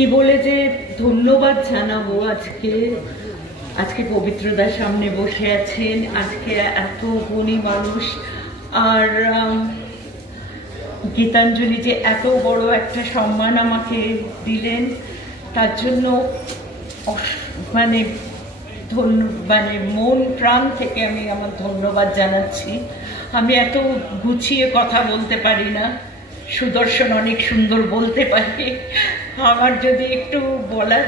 কি বলে যে ধন্যবাদ জানাবো। আজকে পবিত্রদার সামনে বসে আছেন, আজকে এত গুণী মানুষ, আর গীতাঞ্জলি যে এত বড় একটা সম্মান আমাকে দিলেন, তার জন্য মানে মন প্রাণ থেকে আমি আমার ধন্যবাদ জানাচ্ছি। আমি এত গুছিয়ে কথা বলতে পারি না, সুদর্শন অনেক সুন্দর বলতে পারে। আমার যদি একটু বলার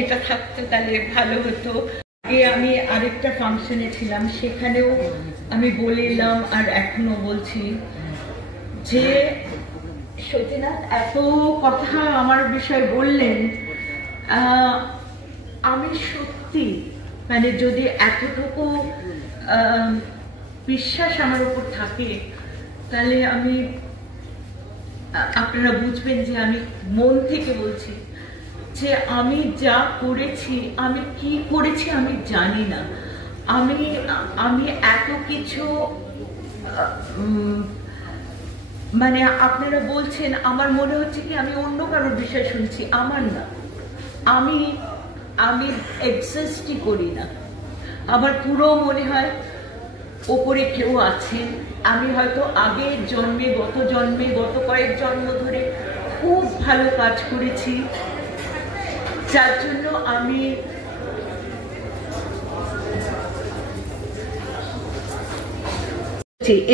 এটা থাকতো তাহলে ভালো হতো। আমি আরেকটা ফাংশনে ছিলাম, সেখানেও আমি বলিলাম আর এখনো বলছি যে সতীনাথ এত কথা আমার বিষয়ে বললেন, আমি সত্যি মানে যদি এতটুকু বিশ্বাস আমার উপর থাকে তাহলে আমি আপনারা বুঝবেন যে আমি মন থেকে বলছি যে আমি যা করেছি, আমি কি করেছি আমি জানি না। আমি এত কিছু মানে আপনারা বলছেন, আমার মনে হচ্ছে কি আমি অন্য কারোর বিষয় শুনছি, আমার না। আমি এক্সিস্টই করি না। আমার পুরো মনে হয় ওপরে কেউ আছেন। আমি হয়তো আগের জন্মে, গত কয়েক জন্ম ধরে খুব ভালো কাজ করেছি, যার জন্য আমি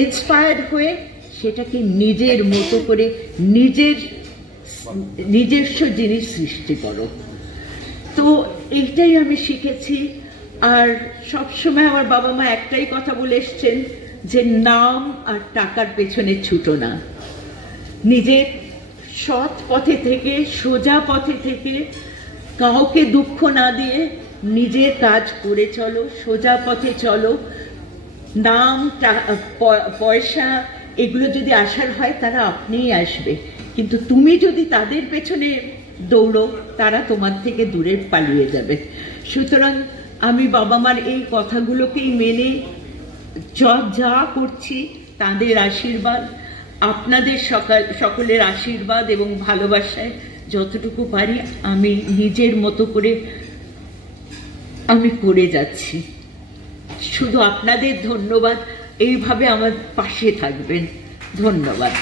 ইন্সপায়ার্ড হয়ে সেটাকে নিজের মতো করে নিজস্ব জিনিস সৃষ্টি করো। তো এইটাই আমি শিখেছি। আর সবসময় আমার বাবা মা একটাই কথা বলে এসছেন যে নাম আর টাকার পেছনে ছুটো না, নিজের সৎ পথে থেকে, সোজা পথে থেকে, কাউকে দুঃখ না দিয়ে নিজের কাজ করে চলো, সোজা পথে চলো। নাম পয়সা এগুলো যদি আসার হয় তারা আপনিই আসবে, কিন্তু তুমি যদি তাদের পেছনে দৌড়ো তারা তোমার থেকে দূরে পালিয়ে যাবে। সুতরাং আমি বাবা মার এই কথাগুলোকেই মেনে যা করছি, তাদের আশীর্বাদ, আপনাদের সকলের আশীর্বাদ এবং ভালোবাসায় যতটুকু পারি আমি নিজের মতো করে আমি করে যাচ্ছি। শুধু আপনাদের ধন্যবাদ, এইভাবে আমার পাশে থাকবেন। ধন্যবাদ।